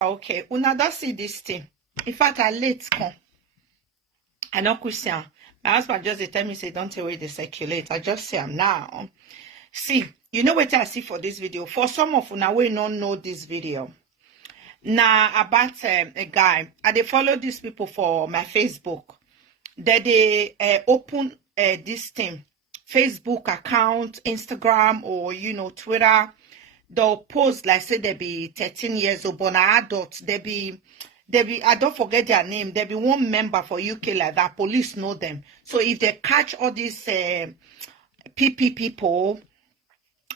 Okay, una don't see this thing. In fact, I late come. I know Christian. My husband just tell me say don't tell where they circulate. I just say I'm now. See, you know what I see for this video. For some of una we don't know this video. Now about a guy. I follow these people for my Facebook. That they open this thing, Facebook account, Instagram, or Twitter. They'll post like say they be 13 years old, but now adults, they be I don't forget their name. They be one member for UK like that. Police know them. So if they catch all these PP people,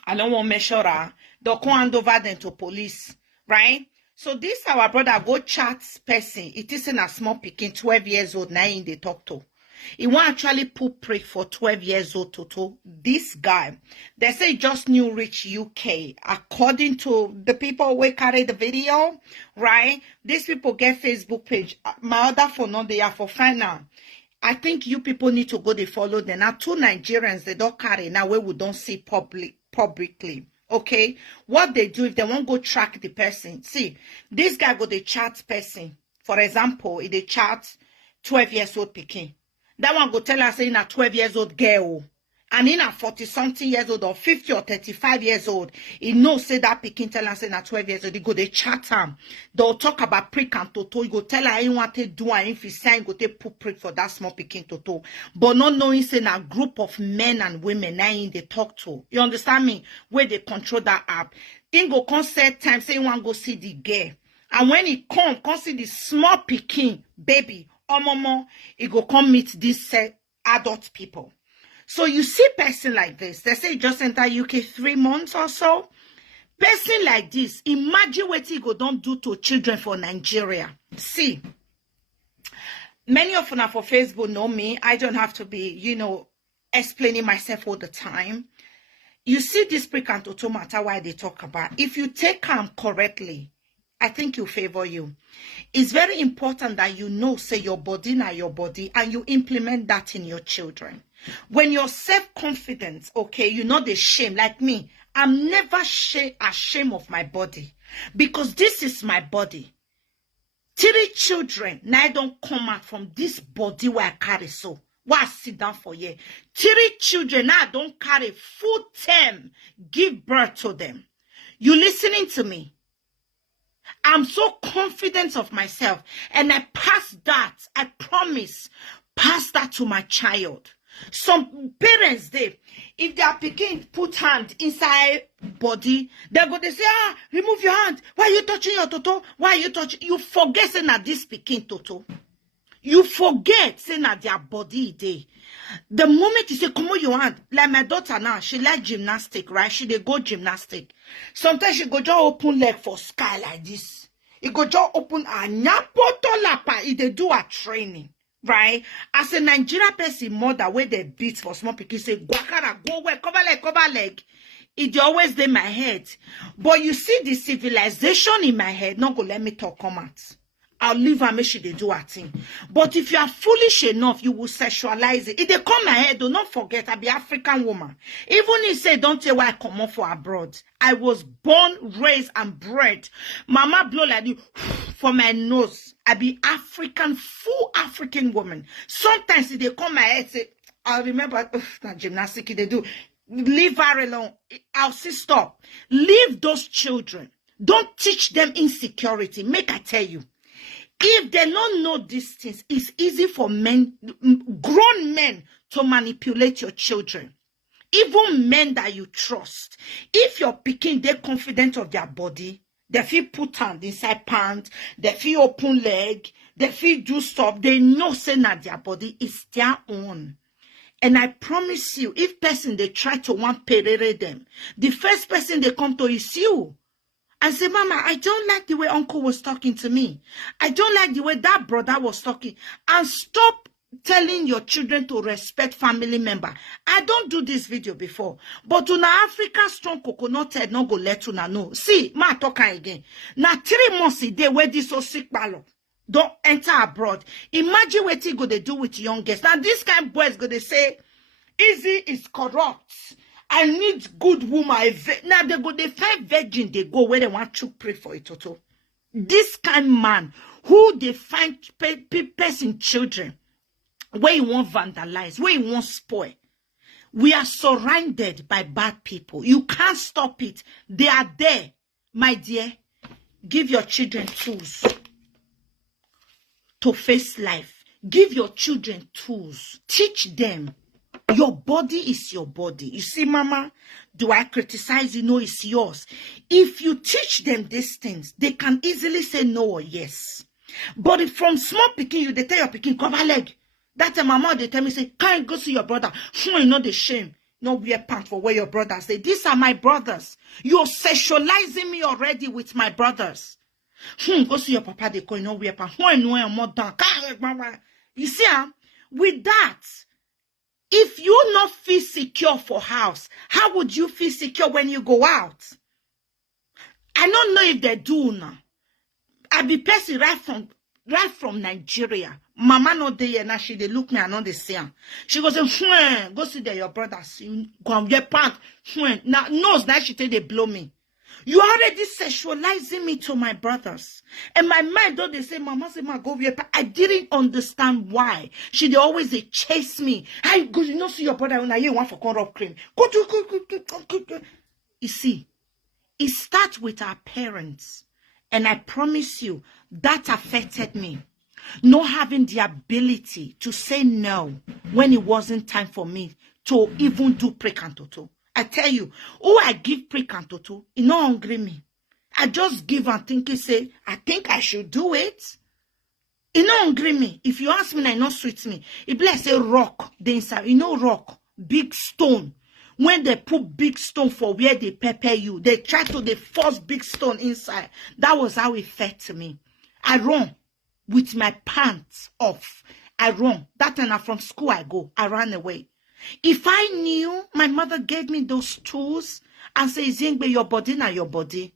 I don't want to measure, they'll come hand over them to police, right? So this our brother go chat person. It isn't a small picking, 12 years old, now in they talk to. He won't actually put prick for 12 years old Toto. This guy, they say just new reach UK. According to the people who carry the video, right? These people get Facebook page. My other phone on they are for final. I think you people need to go they follow them. Now 2 Nigerians they don't carry now where we don't see publicly. Okay, what they do if they won't go track the person. See, this guy go the chat person. For example, if they chat 12 years old picking. That one go tell us in a 12 years old girl. And in a 40-something years old or 50 or 35 years old. He knows say that picking tell us in a 12 years old. He go they chat him. They'll talk about prick and toto. He go tell her he want to do and if he say go they put prick for that small picking toto. But not knowing say a group of men and women now in they talk to. You understand me? Where they control that app. He go concert time say he want go see the girl. And when he come see the small picking baby. Momo, he go come meet these adult people. So you see person like this, they say just enter UK 3 months or so. Person like this, imagine what he go don't do to children for Nigeria. See, many of you for Facebook know me. I don't have to be, explaining myself all the time. You see this prick and toto matter why they talk about. If you take them correctly, I think you favor you. It's very important that say your body now your body and you implement that in your children. When you're self-confident, okay, you're not ashamed. Like me, I'm never ashamed of my body because this is my body. 3 children now don't come out from this body where I carry so. Why sit down for you? 3 children now don't carry full term, give birth to them. You listening to me? I'm so confident of myself and I pass that, I promise, pass that to my child. Some parents, if they are picking, put hand inside body, they're going to say, remove your hand. Why are you touching your toto? Why are you touching? You forget saying that this picking toto. You forget saying that their body day. The moment you say, come on your hand, like my daughter now, she like gymnastic, right? She dey go gymnastic. Sometimes she go just open leg for sky like this. It go just open a nyapoto lapa. It they do a training, right? As a Nigerian person, mother where they beat for small pikin say, guakara, go away, cover leg. It always in my head. But you see the civilization in my head, not go let me talk come out. I'll leave her, make sure they do her thing. But if you are foolish enough, you will sexualize it. If they come ahead, do not forget, I be African woman. Even if say, don't tell why I come off for abroad. I was born, raised, and bred. Mama blow like you for my nose. I be African, full African woman. Sometimes if they come ahead, say, I'll remember, that gymnastic they do. Leave her alone. I'll say stop. Leave those children. Don't teach them insecurity. Make I tell you. If they don't know these things, it's easy for men, grown men, to manipulate your children. Even men that you trust. If you're picking, they're confident of their body, they feel put hand inside pants, they feel open leg, they feel do stuff, they know saying that their body is their own. And I promise you, if person they try to want perere them, the first person they come to is you. And say, Mama, I don't like the way uncle was talking to me. I don't like the way that brother was talking. And stop telling your children to respect family member. I don't do this video before. But una Africa strong coconut head not go let una know. See, ma talking again. Now 3 months a day where this so sick balo. Don't enter abroad. Imagine what he go to do with youngest. Now this kind of boys go to say, Easy is corrupt. I need good woman. Now they go, they find virgin, they go where they want to pray for it. Toto. This kind man who they find person children, where you want vandalize, where you want spoil. We are surrounded by bad people. You can't stop it. They are there. My dear, give your children tools to face life. Give your children tools. Teach them. Your body is your body. You see, Mama, do I criticize you? No, it's yours. If you teach them these things, they can easily say no or yes. But if from small picking, they tell your picking, cover leg. That time, Mama, they tell me, say, can't go see your brother. You know the shame. No wear pants for where your brothers say, these are my brothers. You're sexualizing me already with my brothers. Go see your papa, they call you no wear pants. You see, with that, if you not feel secure for house, how would you feel secure when you go out? I don't know if they do now. I be person right from Nigeria. Mama no dey now. She they look me and not the same. She goes, go see there your brothers. You go and get pants. Now knows that she tell they blow me. You already sexualizing me to my brothers. And my mind don't they say, Mama say ma go wear pants. I didn't understand why. She they always they chase me. I go, you know, see your brother when I want for corn up cream. Go. You see, it starts with our parents. And I promise you, that affected me. Not having the ability to say no when it wasn't time for me to even do pre-cantoto. I tell you, I give pre-cantoto, it not hungry me. I just give and think, say, I think I should do it. It not hungry me. If you ask me, it not sweet me. It be like say rock, the inside. You know rock, big stone. When they put big stone for where they pepper you, they try to force big stone inside. That was how it felt to me. I run with my pants off. I run. That time from school I go. I ran away. If I knew my mother gave me those tools and say, Zingbe, your body na your body.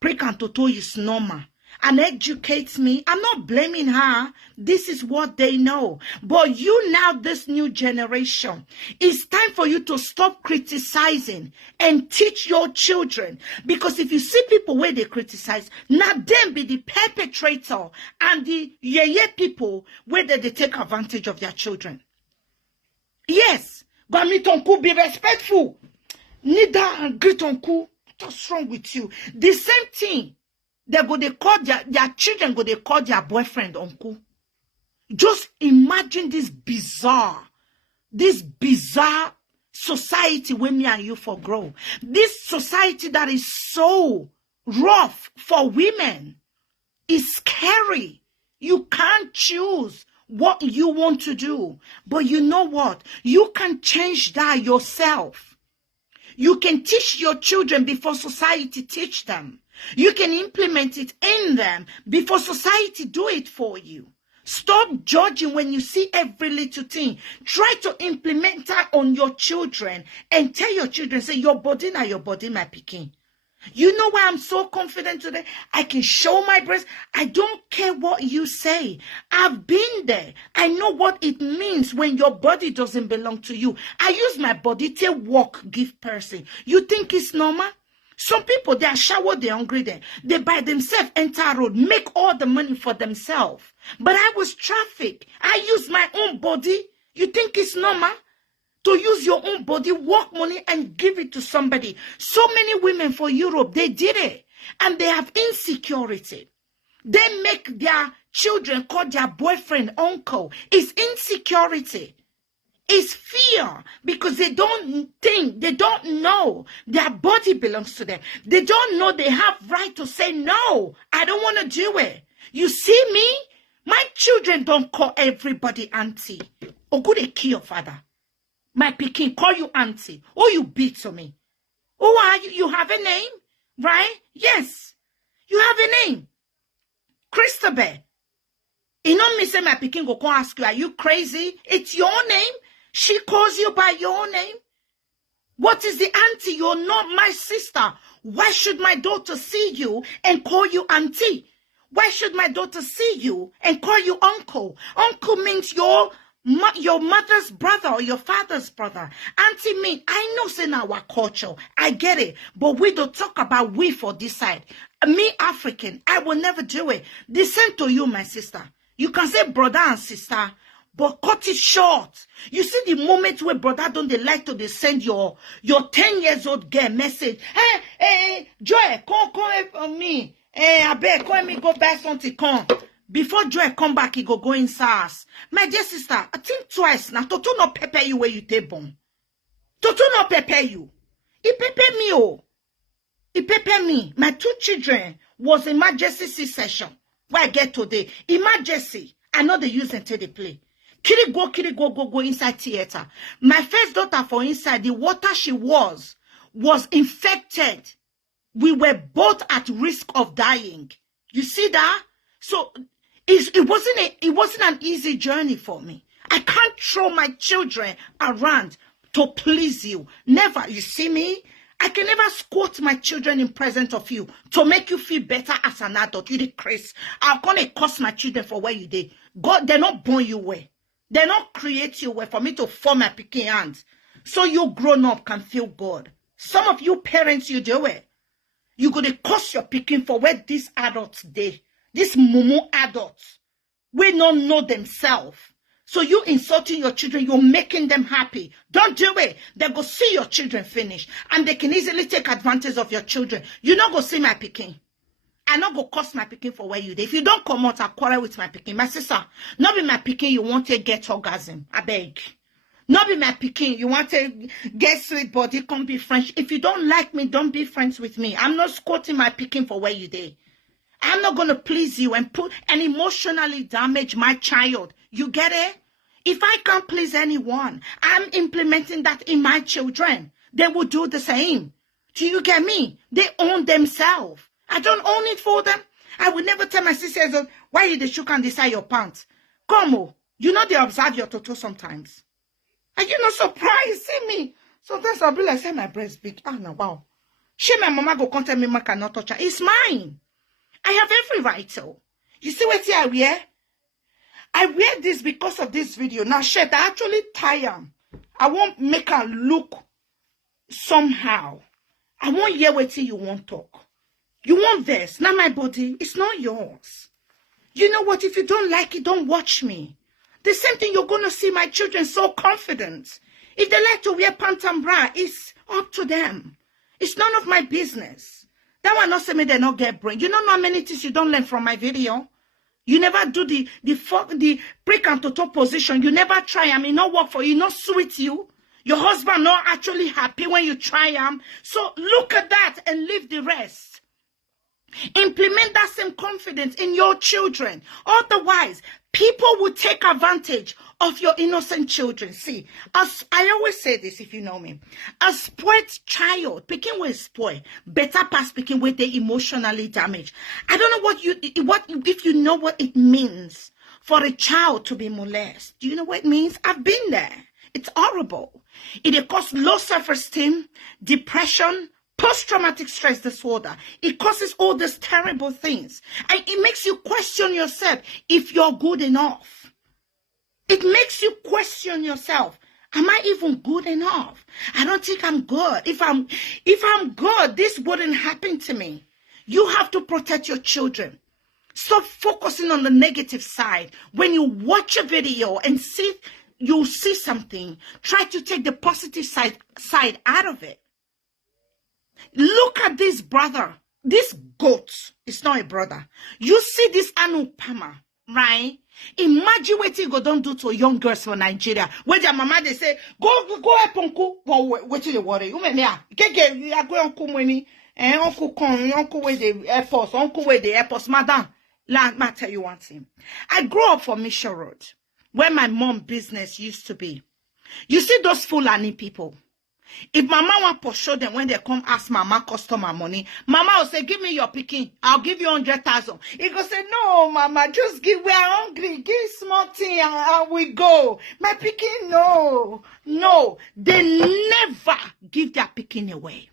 Pre-cantoto is normal. And educate me. I'm not blaming her. This is what they know. But you now, this new generation, it's time for you to stop criticizing and teach your children. Because if you see people where they criticize, now them be the perpetrator and the yeye people where they take advantage of their children. Yes. But me tonku, be respectful. Nida and greet tonku. What's wrong with you? The same thing. They call their children they call their boyfriend uncle. Just imagine this bizarre society where me and you for grow. This society that is so rough for women is scary. You can't choose what you want to do. But you know what? You can change that yourself. You can teach your children before society teach them. You can implement it in them before society do it for you. Stop judging when you see every little thing. Try to implement that on your children and tell your children, say, your body na your body, my pikin. You know why I'm so confident today? I can show my breast. I don't care what you say. I've been there. I know what it means when your body doesn't belong to you. I use my body to walk, give person. You think it's normal? Some people, they are shower, they're hungry there. They by themselves enter road, make all the money for themselves. But I was trafficked. I use my own body. You think it's normal? To use your own body, work money and give it to somebody. So many women for Europe, they did it. And they have insecurity. They make their children call their boyfriend uncle. It's insecurity. It's fear because they don't think, they don't know their body belongs to them. They don't know they have right to say, no, I don't want to do it. You see me? My children don't call everybody auntie. Or go they kill your father. My pikin call you auntie. Oh, you beat to me. Oh, are you? You have a name, right? Yes. You have a name. Christabel. You know me say my pikin go come ask you, are you crazy? It's your name. She calls you by your name. What is the auntie? You're not my sister. Why should my daughter see you and call you auntie? Why should my daughter see you and call you uncle? Uncle means you're your mother's brother or your father's brother. Auntie me, I know it's in our culture. I get it. But we don't talk about we for this side. Me, African, I will never do it. The same to you, my sister. You can say brother and sister, but cut it short. You see the moment where brother don't they like to they send your 10 years old girl message. Hey, Joy, come on me. Hey, I beg, come me go buy something, come. Before Joy come back, he go in SARS. My dear sister, I think twice now. Toto not pepper you where you take bomb. Toto not pepper you. He pepper me, oh. He pepper me. My 2 children was emergency C-section. Where I get today. Emergency. I know they use until they play. Kiri go inside theater. My first daughter for inside, the water she was infected. We were both at risk of dying. You see that? So it wasn't an easy journey for me. I can't throw my children around to please you. Never. You see me? I can never squat my children in presence of you to make you feel better as an adult. You the Chris. I'm gonna curse my children for where you did. God, they're not born you way. They're not create you way for me to form my picking hands. So you grown up can feel God. Some of you parents, you do it. You gonna curse your picking for where these adults did. These mumu adults, we don't know themselves. So you insulting your children, you're making them happy. Don't do it. They go see your children finish. And they can easily take advantage of your children. You not go see my picking. I not go cost my picking for where you did. If you don't come out, I quarrel with my picking. My sister, not be my picking, you want to get orgasm. I beg. Not be my picking, you want to get sweet body, come be friends. If you don't like me, don't be friends with me. I'm not squatting my picking for where you did. I'm not going to please you and emotionally damage my child. You get it? If I can't please anyone, I'm implementing that in my children. They will do the same. Do you get me? They own themselves. I don't own it for them. I will never tell my sisters, why you the shook and decide your pants? Come on. You know they observe your toto sometimes. Are you not surprised? See me. Sometimes I'll be like, say my breast big. Ah, no, wow. She, my mama go contact me, ma cannot touch her. It's mine. I have every right to. You see what I wear? I wear this because of this video. Now, shit, I actually tie them. I won't make her look somehow. I won't hear what you won't talk. You want this. Not my body. It's not yours. You know what? If you don't like it, don't watch me. The same thing you're going to see my children so confident. If they like to wear pant and bra, it's up to them. It's none of my business. That one not say me they not get brain. You know how many things you don't learn from my video? You never do the prick and toto position. You never try them. It not work for you. Not sweet you. Your husband not actually happy when you try them. So look at that and leave the rest. Implement that same confidence in your children. Otherwise, people will take advantage of your innocent children. See, as I always say this, if you know me, a spoiled child, picking with spoil, better pass picking with the emotionally damaged. I don't know if you know what it means for a child to be molested. Do you know what it means? I've been there. It's horrible. It causes low self-esteem, depression, post-traumatic stress disorder. It causes all these terrible things. And it makes you question yourself if you're good enough. It makes you question yourself. Am I even good enough? I don't think I'm good. If I'm good, this wouldn't happen to me. You have to protect your children. Stop focusing on the negative side. When you watch a video and you see something, try to take the positive side out of it. Look at this brother, this goat. It's not a brother. You see this Anupama, right? Imagine what you go don't do to young girls for Nigeria. Where their mama they say, go help uncle. Well, wait till you worry. You may get go uncle money and uncle come, uncle with the airports, uncle with the airports, madam. Let me tell you one thing. I grew up for Mission Road, where my mom business used to be. You see those Fulani people. If mama want to show them when they come ask mama customer money, mama will say, give me your picking. I'll give you 100,000. He go say, no, mama, just give, we are hungry. Give small thing and we go. My picking, no. They never give their picking away.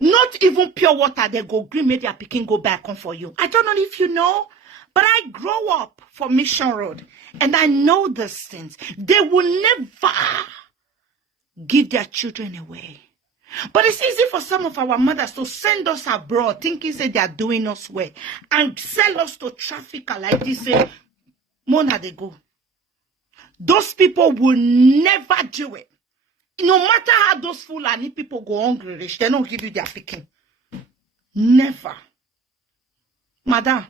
Not even pure water, they go green, make their picking go back on for you. I don't know if you know, But I grow up for Mission Road, and I know these things. They will never give their children away. But it's easy for some of our mothers to send us abroad, thinking say they are doing us well, and sell us to trafficker like this, say, Mona, they go. Those people will never do it. No matter how those Fulani people go hungry rich, they don't give you their picking. Never. Madam,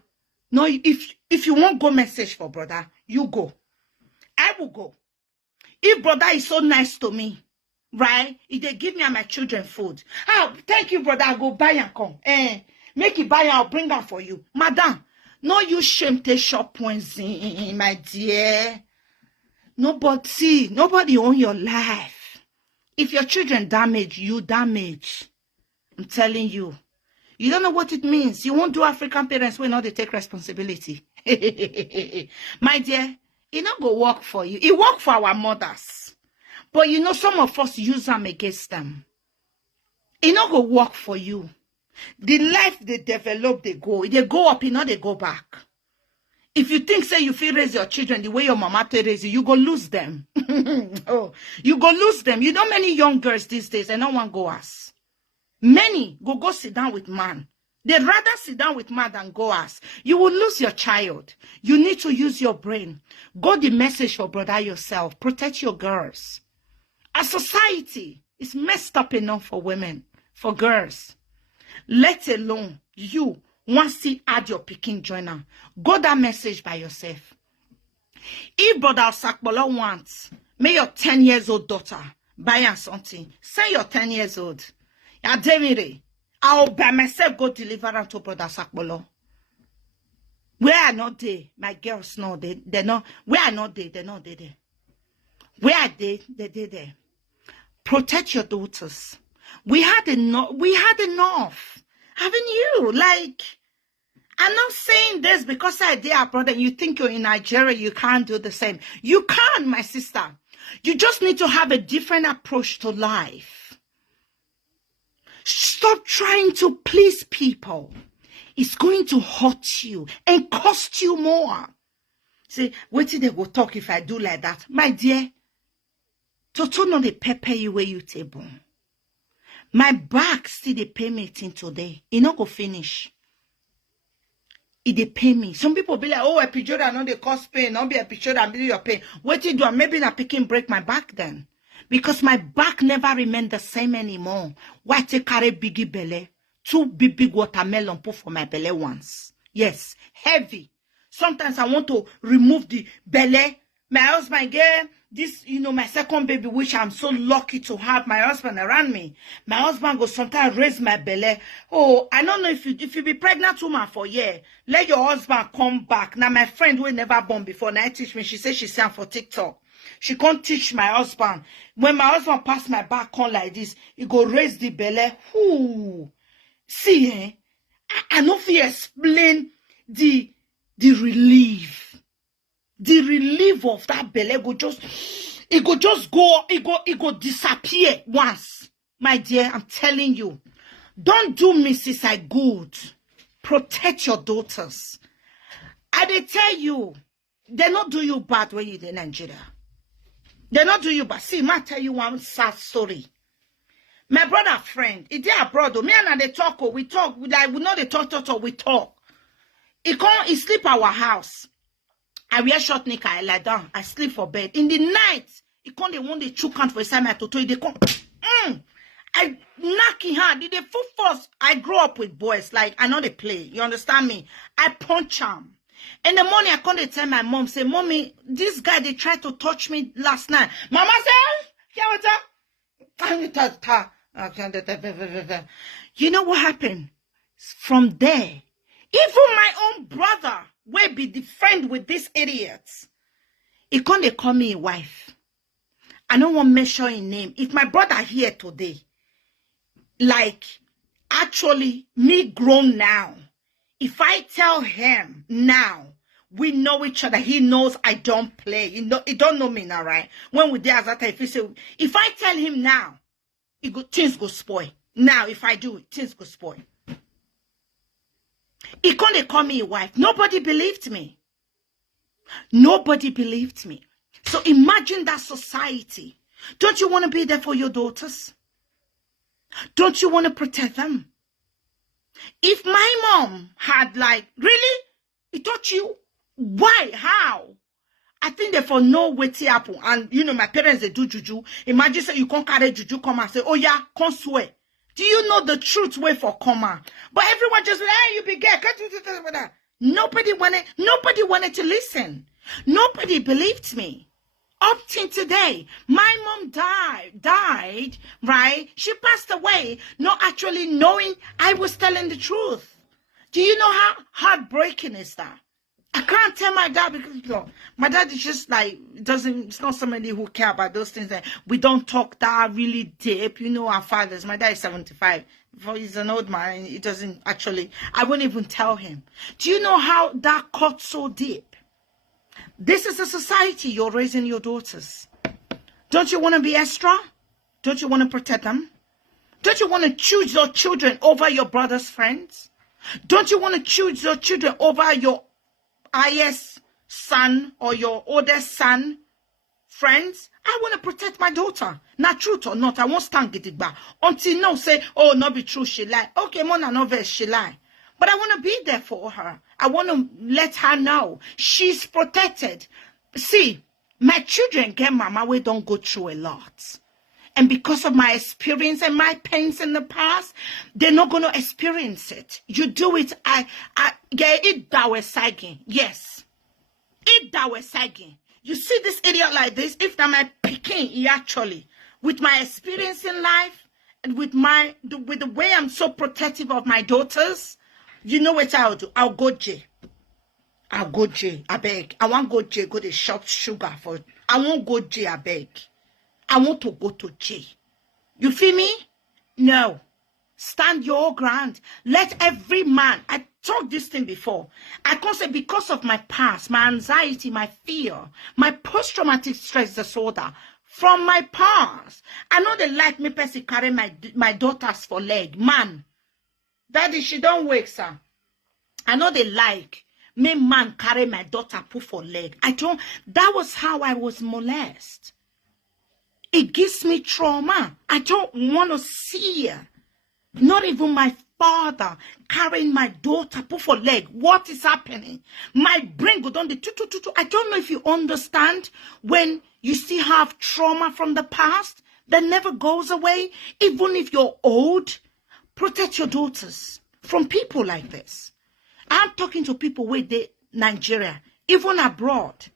no, if you won't go message for brother, you go. I will go. If brother is so nice to me, right? If they give me and my children food. Oh, thank you, brother. I'll go buy and come. Make it buy and I'll bring them for you. Madam, no you shame to shop points, my dear. Nobody own your life. If your children damage, you damage. I'm telling you. You don't know what it means. You won't do African parents when not they take responsibility. My dear, it not go work for you. It work for our mothers. But you know, some of us use them against them. It not go work for you. The life they develop, they go up, you know, they go back. If you think, say, you feel raise your children the way your mama raise you, you go lose them. Oh, you go lose them. You know, many young girls these days, they don't want to go ask. Many go sit down with man. They'd rather sit down with man than go ask. You will lose your child. You need to use your brain. Go the message for brother yourself. Protect your girls. A society is messed up enough for women, for girls. Let alone you. Once you add your picking joiner, go that message by yourself. If brother Sakbola wants, may your 10 years old daughter buy her something. Say you're 10 years old. Ya demire, I'll by myself go deliver her to brother Sakbola. Where are not they? My girls know they're not. Where are not they? They're not there. Where are they? They're there. Protect your daughters. We had enough. Haven't you? Like, I'm not saying this because I did abroad and you think you're in Nigeria, you can't do the same. You can, my sister. You just need to have a different approach to life. Stop trying to please people. It's going to hurt you and cost you more. Say, wait till they go talk if I do like that. My dear, Toto no dey pepper you where you table. My back still they pay me till today. It not go finish. It they pay me. Some people be like, oh, epidural no they cause pain. Not be epidural and be your pain. What you do? Maybe not picking break my back then. Because my back never remained the same anymore. Why take carry biggie belly? 2 big watermelon put for my belly once. Yes, heavy. Sometimes I want to remove the belly. My husband get this, my second baby, which I'm so lucky to have my husband around me. My husband go sometimes raise my belly. Oh, I don't know if you be pregnant woman for a year, let your husband come back. Now my friend who never born before, now teach me. She said she sang for TikTok. She can't teach my husband. When my husband pass my back on like this, he go raise the belly. Ooh. See, I know if you explain the relief. The relief of that belly go just disappear once. My dear, I'm telling you. Don't do Mrs. I good. Protect your daughters. I they tell you, they not do you bad when you're in Nigeria. They not do you bad. See, I tell you one sad story. My brother friend, he did abroad. Me and they talk, we talk. Like, we know they talk, we talk. He sleep our house. I wear short knicker, I lie down, I sleep for bed. In the night, he come they want the chook hand for inside my toto. They come, I knock in hand. They full force. I grew up with boys, like I know they play. You understand me? I punch him. In the morning, I come to tell my mom, say, Mommy, this guy they tried to touch me last night. Mama say, you know what happened? From there, even my own brother will be the friend with these idiots. He can't they call me a wife. I don't want to mention his name. If my brother here today, like, actually, me grown now, if I tell him now, we know each other, he knows I don't play. He don't know me now, right? When we there as that time, if I tell him now, things go spoil. Now, if I do, things go spoil. He couldn't call me a wife. Nobody believed me. Nobody believed me. So imagine that society. Don't you want to be there for your daughters? Don't you want to protect them? If my mom had really? He taught you? Why? How? I think they for know what happen. And my parents, they do juju. Imagine say you can't carry juju, come and say, oh yeah, come swear. Do you know the truth way for comma? But everyone just hey, you be gay. Nobody wanted to listen. Nobody believed me. Up till today, my mom died, right? She passed away, not actually knowing I was telling the truth. Do you know how heartbreaking is that? I can't tell my dad because my dad is just it's not somebody who care about those things. That we don't talk that really deep. Our fathers, my dad is 75. He's an old man. He doesn't actually, I won't even tell him. Do you know how that cut so deep? This is a society you're raising your daughters. Don't you want to be extra? Don't you want to protect them? Don't you want to choose your children over your brother's friends? Don't you want to choose your children over your highest son or your oldest son friends? I want to protect my daughter. Not truth or not, I won't stand gidigba. Until no say, oh, not be true, she lie. Okay, mona no verse, she lie. But I want to be there for her. I want to let her know she's protected. See, my children get mama, we don't go through a lot. And because of my experience and my pains in the past, they're not going to experience it. You do it, it that was sagging. Yes. It that was sagging. You see this idiot like this, if that my picking, he actually, with my experience in life, and with the way I'm so protective of my daughters, you know what I'll do? I'll go J. I beg. I want go J, go to shop sugar for. I won't go J, I beg. I want to go to J. You feel me? No. Stand your ground. Let every man. I talked this thing before. I can't say because of my past, my anxiety, my fear, my post-traumatic stress disorder from my past. I know they like me person carry my daughters for leg. Man. Daddy, she don't wake, sir. I know they like me man carry my daughter put for leg. That was how I was molested. It gives me trauma. I don't want to see her. Not even my father carrying my daughter put for leg. What is happening? My brain go down the I don't know if you understand when you still have trauma from the past that never goes away. Even if you're old, protect your daughters from people like this. I'm talking to people with Nigeria, even abroad.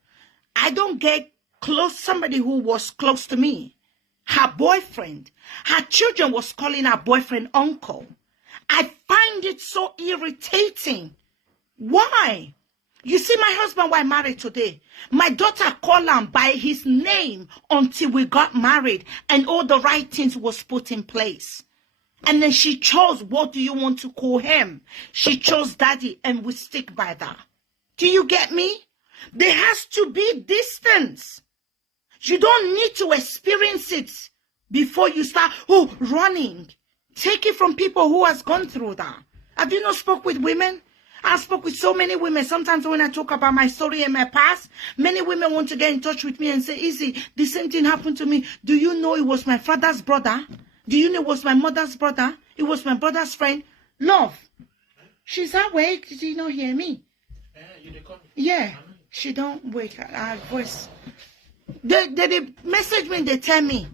I don't get close, somebody who was close to me. Her boyfriend, her children was calling her boyfriend uncle. I find it so irritating. Why? You see my husband who I married today. My daughter called him by his name until we got married and all the right things was put in place. And then she chose, what do you want to call him? She chose daddy and we stick by that. Do you get me? There has to be distance. You don't need to experience it before you start running. Take it from people who has gone through that. Have you not spoke with women? I spoke with so many women. Sometimes when I talk about my story and my past, many women want to get in touch with me and say, Izzy, the same thing happened to me. Do you know it was my father's brother? Do you know it was my mother's brother? It was my brother's friend. Love, she's awake. Did you not hear me? Yeah, she don't wake. Her voice. They message me, they tell me.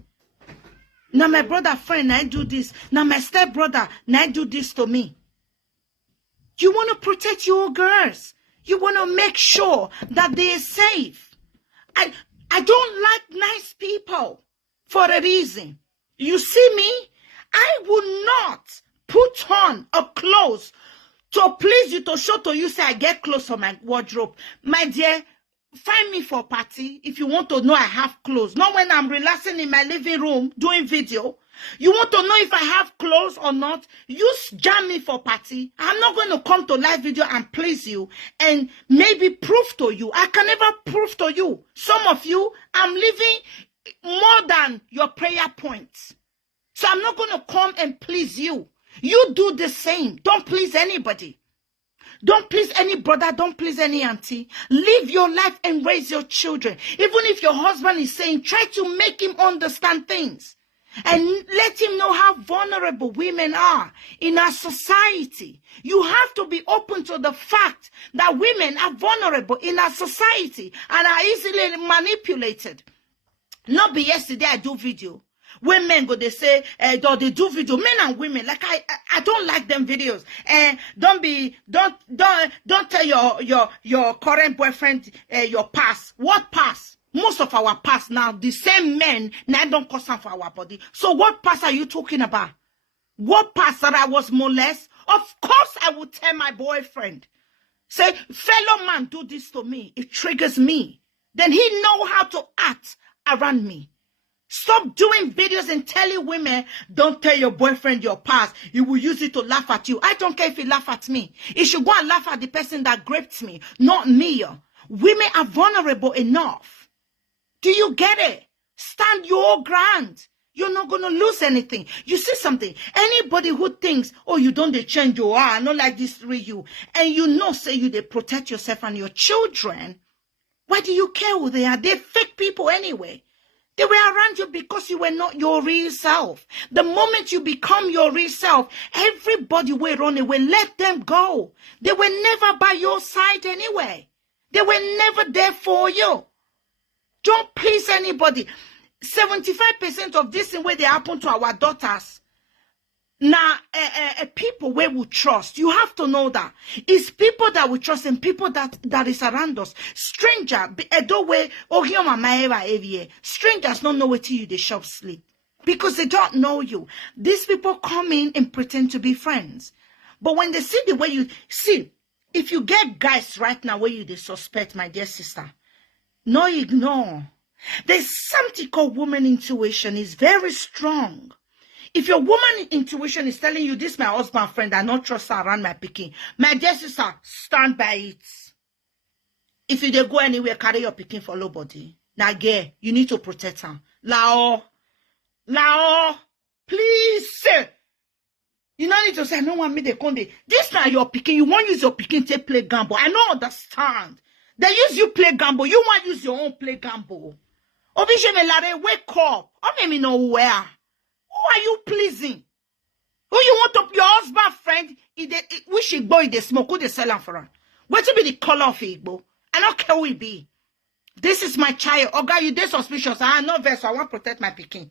Now my brother friend, I do this. Now my step brother, I do this to me. You want to protect your girls. You want to make sure that they are safe. I don't like nice people for a reason. You see me? I will not put on a clothes to please you, to show to you, say I get clothes for my wardrobe. My dear, find me for a party if you want to know I have clothes. Not when I'm relaxing in my living room doing video. You want to know if I have clothes or not? Use jam me for party. I'm not going to come to live video and please you and maybe prove to you. I can never prove to you. Some of you, I'm living more than your prayer points. So I'm not going to come and please you. You do the same. Don't please anybody. Don't please any brother. Don't please any auntie. Live your life and raise your children. Even if your husband is saying, try to make him understand things. And let him know how vulnerable women are in our society. You have to be open to the fact that women are vulnerable in our society and are easily manipulated. Not be yesterday I do video. When men go, they say, they do video, men and women. Like I don't like them videos. Don't tell your current boyfriend your past. What past? Most of our past now, the same men now don't cause for our body. So what past are you talking about? What past that I was molested? Of course I would tell my boyfriend. Say, fellow man, do this to me. It triggers me. Then he know how to act around me. Stop doing videos and telling women, don't tell your boyfriend your past. He will use it to laugh at you. I don't care if he laugh at me. He should go and laugh at the person that raped me, not me. Women are vulnerable enough. Do you get it? Stand your ground. You're not going to lose anything. You see something? Anybody who thinks, oh, you don't they change your I not like this through you. And you know, say you they protect yourself and your children. Why do you care who they are? They're fake people anyway. They were around you because you were not your real self. The moment you become your real self, everybody will run away. Let them go. They were never by your side anyway. They were never there for you. Don't please anybody. 75% of this in where they happen to our daughters. Now, people where we trust. You have to know that. It's people that we trust and people that is around us. Stranger, strangers don't know what you they shop sleep. Because they don't know you. These people come in and pretend to be friends. But when they see the way you see, if you get guys right now where you they suspect, my dear sister, no ignore. There's something called woman intuition. It's very strong. If your woman intuition is telling you, this my husband friend, I not trust her around my picking, my dear sister, stand by it. If you dey go anywhere, carry your picking for nobody. Now, girl, you need to protect her. Lao, please, sir. You don't need to say, I don't want me to come there. This now your picking. You want to use your picking to play gamble. I don't understand. They use you play gamble. You want to use your own play gamble. Obishemelare, wake up. I me know where. Who are you pleasing? Who you want to your husband friend? Which Igbo they smoke? Who they sell for her? What to be the color of Igbo? I don't care who it be. This is my child. Oh God, you they suspicious. I no verse. So I want to protect my picking.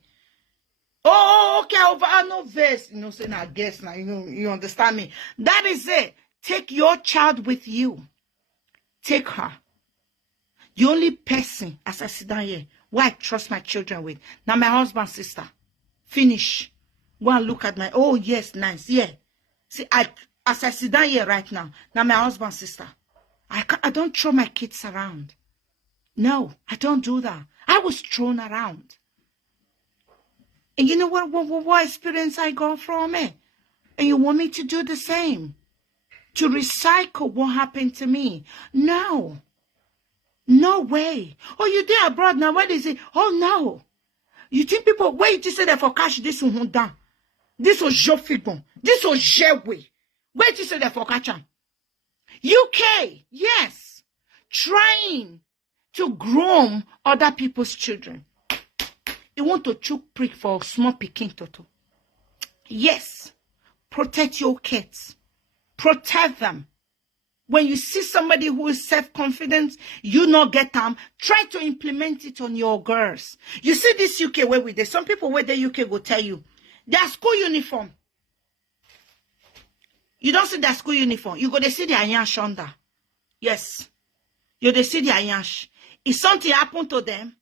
Oh, okay. I no verse. You know, saying I guess now. You understand me? That is it. Take your child with you. Take her. The only person, as I sit down here, who I trust my children with, now my husband's sister. Finish. Go and look at my, oh yes, nice, yeah. See, as I sit down here right now, now my husband's sister, I don't throw my kids around. No, I don't do that. I was thrown around. And you know what experience I got from it? And you want me to do the same? To recycle what happened to me? No. No way. Oh, you there abroad now? What is it? Oh, no. You think people, wait to say that for cash, this one down. This was Jofigbon. This was Jewe. Wait to say that for cash. UK, yes. Trying to groom other people's children. You want to choke prick for small picking toto. Yes. Protect your kids. Protect them. When you see somebody who is self-confident, you not get them, try to implement it on your girls. You see this UK where we there. Some people where the UK will tell you, their school uniform. You don't see their school uniform. You go to see the Ayash under. Yes. You they see the Ayash. If something happened to them,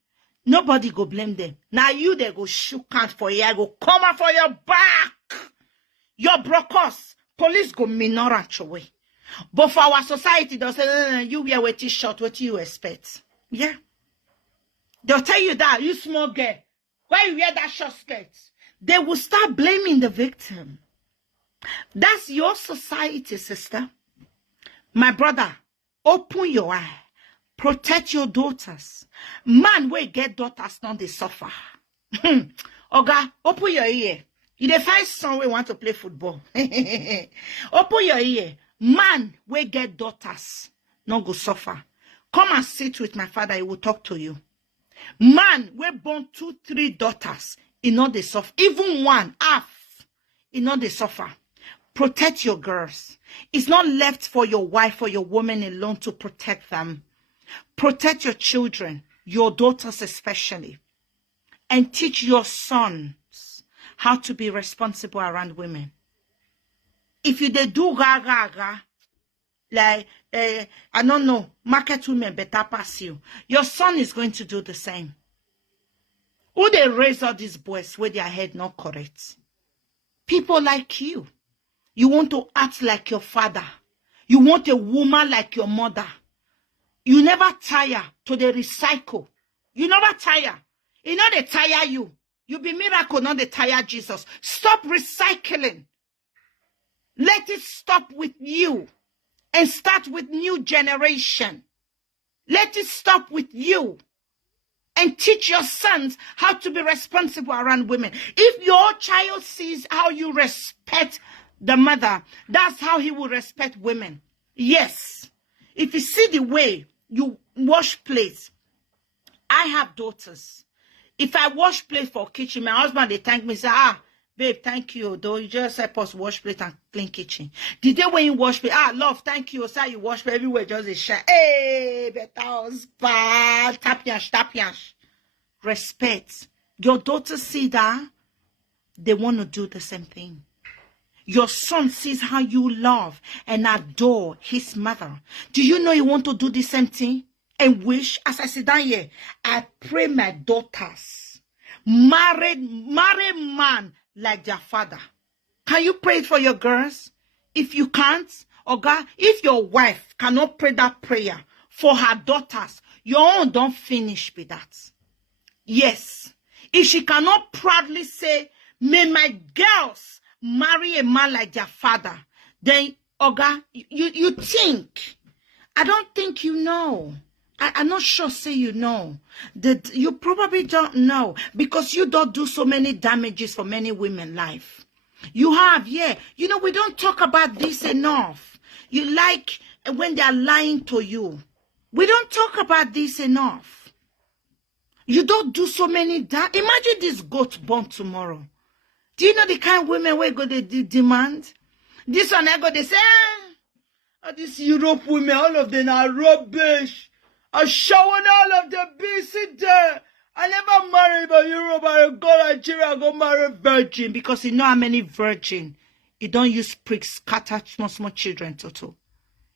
nobody go blame them. Now you they go shoot out for you. Go come out for your back. Your brokers. Police go minorant away. But for our society, they'll say, no, you wear a t-shirt, what do you expect? Yeah. They'll tell you that, you small girl. Why you wear that short skirt? They will start blaming the victim. That's your society, sister. My brother, open your eye. Protect your daughters. Man, where get daughters, don't they suffer? Oga, open your ear. You dey find someone want to play football. Open your ear. Man, we get daughters, no go suffer. Come and sit with my father, he will talk to you. Man, we born 2, 3 daughters, he not they suffer. Even one, half, he not they suffer. Protect your girls. It's not left for your wife or your woman alone to protect them. Protect your children, your daughters especially. And teach your sons how to be responsible around women. If you they do ga, like, I don't know, market women better pass you, your son is going to do the same. Who they raise all these boys with their head not correct? People like you. You want to act like your father. You want a woman like your mother. You never tire to the recycle. You never tire. You know they tire you. You be miracle, not they tire Jesus. Stop recycling. Let it stop with you and start with new generation. Let it stop with you and teach your sons how to be responsible around women. If your child sees how you respect the mother, that's how he will respect women. Yes. If you see the way you wash plates, I have daughters. If I wash plates for kitchen, my husband, they thank me, say, babe, thank you, though you just help us wash plate and clean kitchen. The day when you wash plate, love, thank you, sir, you wash plate everywhere, just a shine. Hey, better husband, tap yash. Respect. Your daughters see that, they want to do the same thing. Your son sees how you love and adore his mother. Do you know you want to do the same thing? And wish, as I sit down here, I pray my daughters marry man like their father. Can you pray it for your girls? If you can't, or God, if your wife cannot pray that prayer for her daughters, your own don't finish with that. Yes. If she cannot proudly say, may my girls marry a man like their father, then, Oga, you think. I don't think you know. I'm not sure, say you know. That you probably don't know because you don't do so many damages for many women life. You have, yeah. You know, we don't talk about this enough. You like when they are lying to you. We don't talk about this enough. You don't do so many imagine this goat born tomorrow. Do you know the kind of women where go they demand? This one I go, they say, this Europe women, all of them are rubbish. I'm showing all of them busy there. I never marry by Europe. I go Nigeria, I go marry virgin. Because you know how many virgin. You don't use pricks, scatter small children, Toto.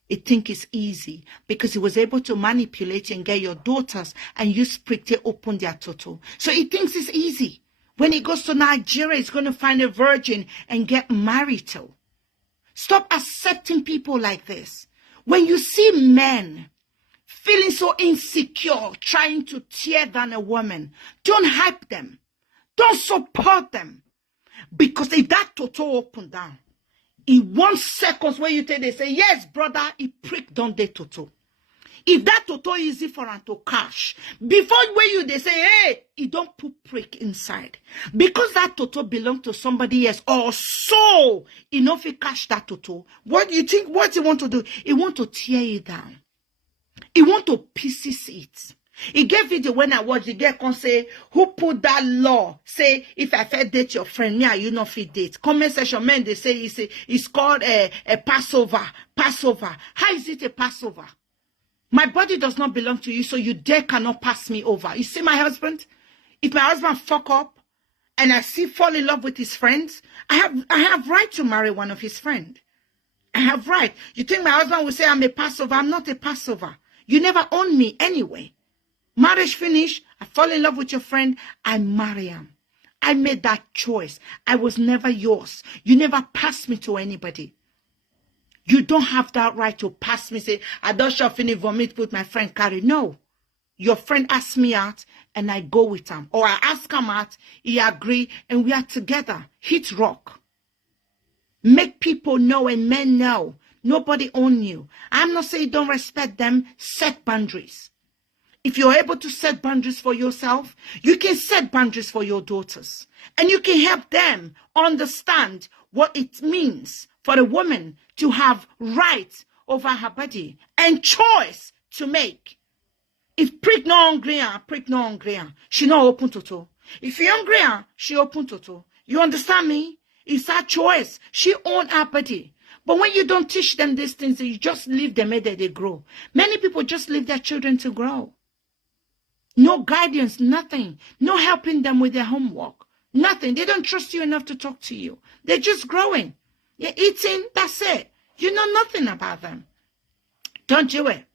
You think it's easy. Because he was able to manipulate and get your daughters and use prick to open their Toto. So he thinks it's easy. When he goes to Nigeria, he's going to find a virgin and get married to. Stop accepting people like this. When you see men feeling so insecure, trying to tear down a woman, don't hype them. Don't support them. Because if that Toto open down, in 1 second when you tell they say, yes, brother, he prick down the Toto. If that Toto easy for him to cash, before when they say, hey, he don't put prick inside. Because that Toto belong to somebody else, or so, if he cash that Toto, what do you think, what he want to do? He want to tear it down. He want to pieces it. He gave video when I watched, the girl can say, who put that law? Say, if I fit date your friend, me, you not fit date. Comment section, men, they say, it's called a Passover. Passover. How is it a Passover? My body does not belong to you, so you dare cannot pass me over. You see my husband? If my husband fuck up and I fall in love with his friends, I have right to marry one of his friends. I have right. You think my husband will say I'm a Passover? I'm not a Passover. You never own me anyway. Marriage finished. I fall in love with your friend. I marry him. I made that choice. I was never yours. You never passed me to anybody. You don't have that right to pass me, say, I don't shall finish vomit, put my friend carry. No. Your friend asks me out and I go with him. Or I ask him out, he agree, and we are together. Hit rock. Make people know and men know. Nobody own you. I'm not saying don't respect them. Set boundaries. If you're able to set boundaries for yourself, you can set boundaries for your daughters. And you can help them understand what it means for a woman to have rights over her body and choice to make. If prick no hungry, prick no hungry, she not open to. If you hungry, she open to. You understand me? It's her choice. She own her body. But when you don't teach them these things, you just leave them and they grow. Many people just leave their children to grow. No guidance, nothing. No helping them with their homework. Nothing. They don't trust you enough to talk to you. They're just growing. You're eating, that's it. You know nothing about them. Don't do it.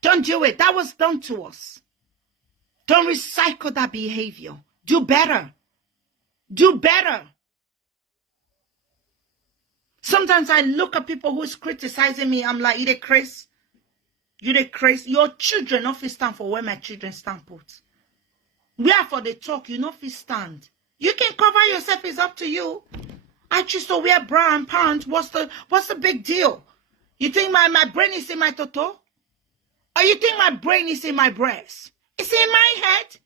Don't do it. That was done to us. Don't recycle that behavior. Do better. Do better. Sometimes I look at people who's criticizing me. I'm like, you the Chris? You the Chris? Your children not fit stand for where my children stand put. We are for the talk. You not fit stand. You can cover yourself. It's up to you. I choose to wear bra and pants. What's the big deal? You think my brain is in my toto? Or you think my brain is in my breast? It's in my head.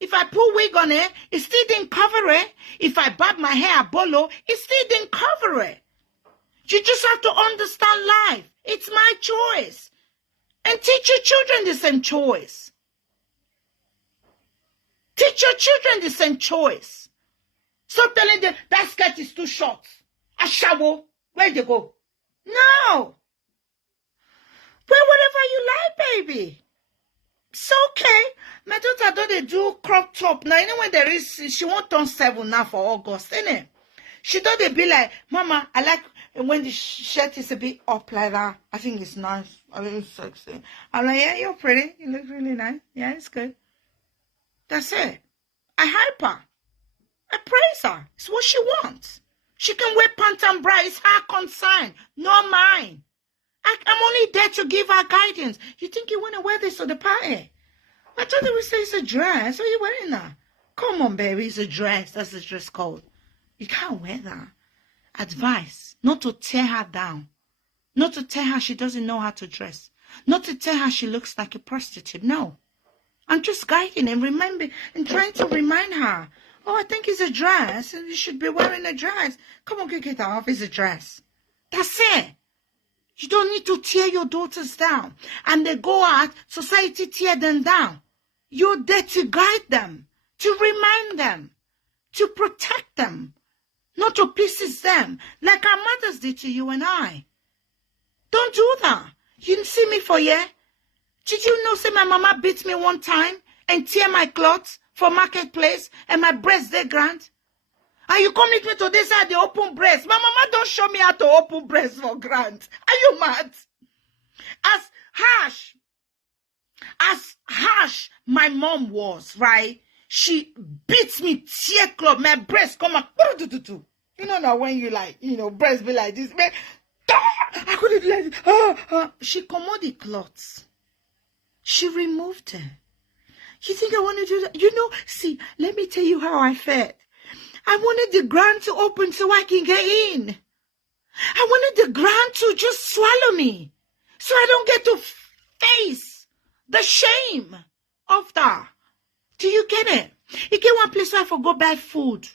If I put wig on it, it still didn't cover it. If I barb my hair bolo, it still didn't cover it. You just have to understand life. It's my choice. And teach your children the same choice. Teach your children the same choice. Stop telling them that skirt is too short. A shower. Where they go? No. Wear whatever you like, baby. It's okay. My daughter don't do crop top. Now, you know when there is, she won't turn 7 now for August, innit? She don't be like, Mama, I like when the shirt is a bit up like that. I think it's nice. I think it's sexy. I'm like, yeah, you're pretty. You look really nice. Yeah, it's good. That's it. I hype her. I praise her. It's what she wants. She can wear pants and bra. It's her concern, not mine. I'm only there to give her guidance. You think you want to wear this to the party? I thought they would say it's a dress. What are you wearing that? Come on, baby. It's a dress. That's the dress code. You can't wear that. Advice. Not to tear her down. Not to tell her she doesn't know how to dress. Not to tell her she looks like a prostitute. No. I'm just guiding and remembering and trying to remind her. Oh, I think it's a dress. And you should be wearing a dress. Come on, get it off. It's a dress. That's it. You don't need to tear your daughters down. And they go out, society tear them down. You're there to guide them, to remind them, to protect them, not to pieces them, like our mothers did to you and I. Don't do that. You didn't see me for a year. Did you know, say my mama beat me one time and tear my clothes for marketplace and my breast they grand? And you come with me to this side, the open breast. My mama don't show me how to open breast for grant. Are you mad? As harsh my mom was, right? She beats me, tear club, my breast come out. You know now when you like, breast be like this. I couldn't let it. She commode the cloths. She removed it. You think I want to do that? See, let me tell you how I felt. I wanted the ground to open so I can get in. I wanted the ground to just swallow me so I don't get to face the shame of that. Do you get it? You get one place where I forgot buy food.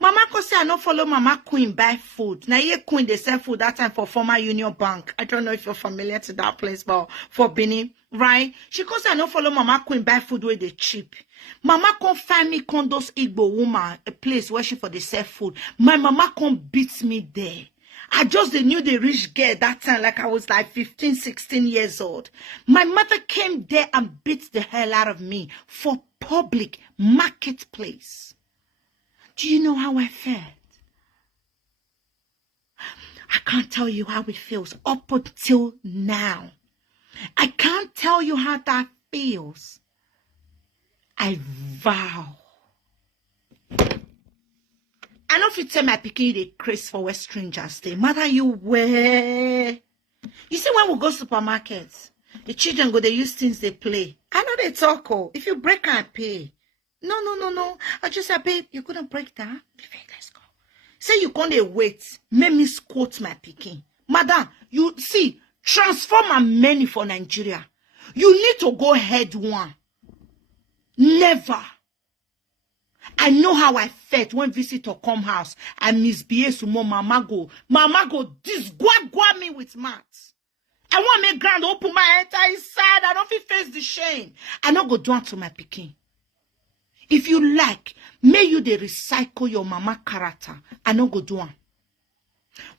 Mama could say I don't follow Mama Queen buy food. Now here Queen they sell food that time for former Union Bank. I don't know if you're familiar to that place, but for Benin, right? She could say I don't follow Mama Queen buy food where they cheap. Mama can't find me condos Igbo woman, a place where she for the sell food. My mama can't beat me there. I just knew the rich girl that time, like I was like 15, 16 years old. My mother came there and beat the hell out of me for public marketplace. Do you know how I felt? I can't tell you how it feels up until now. I can't tell you how that feels. I vow. I know if you tell my pikin they craze for where strangers stay. Mother, you where? You see when we go supermarkets, the children go, they use things they play. I know they talk, oh. If you break, I pay. No. I just say, babe, you couldn't break that. Okay, let's go. Say you can't wait. Make me quote my pikin. Madam, you see, transform my money for Nigeria. You need to go head one. Never. I know how I felt when visitor come house. I misbehave to mama go disgwa me with maths. I want me grand open my head. I sad. I don't feel face the shame. I not go down to my pikin. If you like, may you they recycle your mama character. I not go down.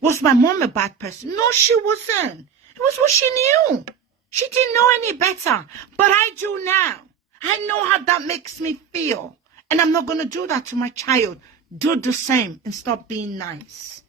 Was my mom a bad person? No, she wasn't. It was what she knew. She didn't know any better. But I do now. I know how that makes me feel. And I'm not going to do that to my child. Do the same and stop being nice.